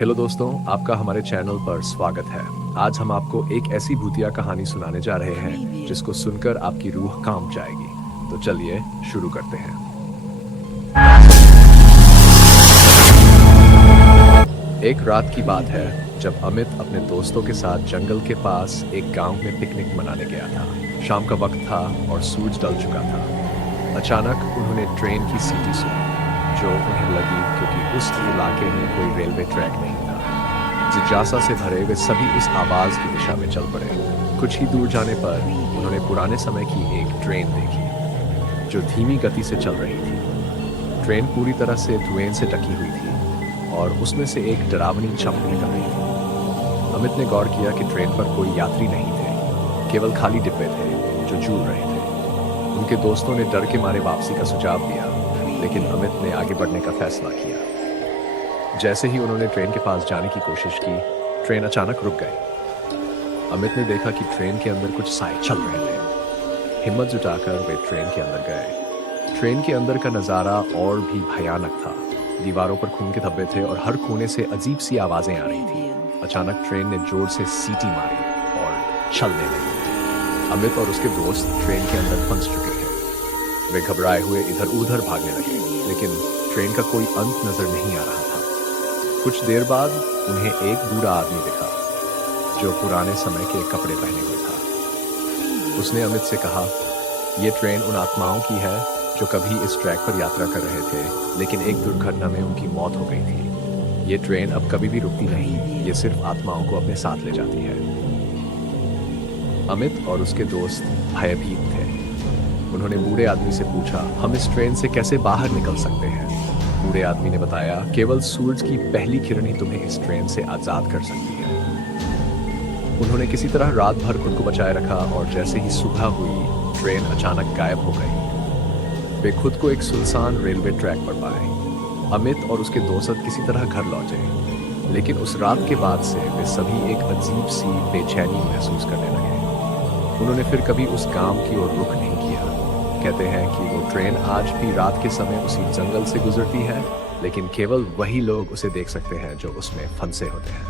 Hello दोस्तों, आपका हमारे चैनल पर स्वागत है। आज हम आपको एक ऐसी भूतिया कहानी सुनाने जा रहे हैं जिसको सुनकर आपकी रूह कांप जाएगी। तो चलिए शुरू करते हैं। एक रात की बात है जब अमित अपने दोस्तों के साथ जंगल के पास एक गांव में पिकनिक मनाने गया था। शाम का वक्त था और सूरज ढल चुका था। अचानक उन्होंने ट्रेन की सीटी सुनी जो उन्हें लगी, क्योंकि उस इलाके में कोई रेलवे ट्रैक नहीं था। जिज्ञासा से भरे वे सभी उस आवाज की दिशा में चल पड़े। कुछ ही दूर जाने पर उन्होंने पुराने समय की एक ट्रेन देखी जो धीमी गति से चल रही थी। ट्रेन पूरी तरह से धुएं से ढकी हुई थी और उसमें से एक डरावनी चमक निकल रही थी। अमित ने गौर किया कि ट्रेन पर कोई यात्री नहीं थे, केवल खाली डिब्बे थे जो झूल रहे थे। उनके दोस्तों ने डर के मारे वापसी का सुझाव दिया, लेकिन अमित ने आगे बढ़ने का फैसला किया। जैसे ही उन्होंने ट्रेन के पास जाने की कोशिश की, ट्रेन अचानक रुक गई। अमित ने देखा कि ट्रेन के अंदर कुछ साए चल रहे थे। हिम्मत जुटाकर वे ट्रेन के अंदर गए। ट्रेन के अंदर का नजारा और भी भयानक था। दीवारों पर खून के धब्बे थे और हर कोने से अजीब सी आवाजें आ रही थी। अचानक ट्रेन ने जोर से सीटी मारी और चलने लगी। अमित और उसके दोस्त ट्रेन के अंदर फंस चुके थे। वे घबराए हुए इधर उधर भागने लगे, लेकिन ट्रेन का कोई अंत नजर नहीं आ रहा था। कुछ देर बाद उन्हें एक बूढ़ा आदमी दिखा जो पुराने समय के कपड़े पहने हुए था। उसने अमित से कहा, यह ट्रेन उन आत्माओं की है जो कभी इस ट्रैक पर यात्रा कर रहे थे, लेकिन एक दुर्घटना में उनकी मौत हो गई थी। ये ट्रेन अब कभी भी रुकती नहीं, ये सिर्फ आत्माओं को अपने साथ ले जाती है। अमित और उसके दोस्त भयभीत थे। उन्होंने बूढ़े आदमी से पूछा, हम इस ट्रेन से कैसे बाहर निकल सकते हैं? बूढ़े आदमी ने बताया, केवल सूरज की पहली किरण ही तुम्हें इस ट्रेन से आजाद कर सकती है। उन्होंने किसी तरह रात भर खुद को बचाए रखा और जैसे ही सुबह हुई, ट्रेन अचानक गायब हो गई। वे खुद को एक सुनसान रेलवे ट्रैक पर पाए। अमित और उसके दोस्त किसी तरह घर लौटे, लेकिन उस रात के बाद से वे सभी एक अजीब सी बेचैनी महसूस करने लगे। उन्होंने फिर कभी उस गांव की ओर रुख नहीं किया। कहते हैं कि वो ट्रेन आज भी रात के समय उसी जंगल से गुजरती है, लेकिन केवल वही लोग उसे देख सकते हैं जो उसमें फंसे होते हैं।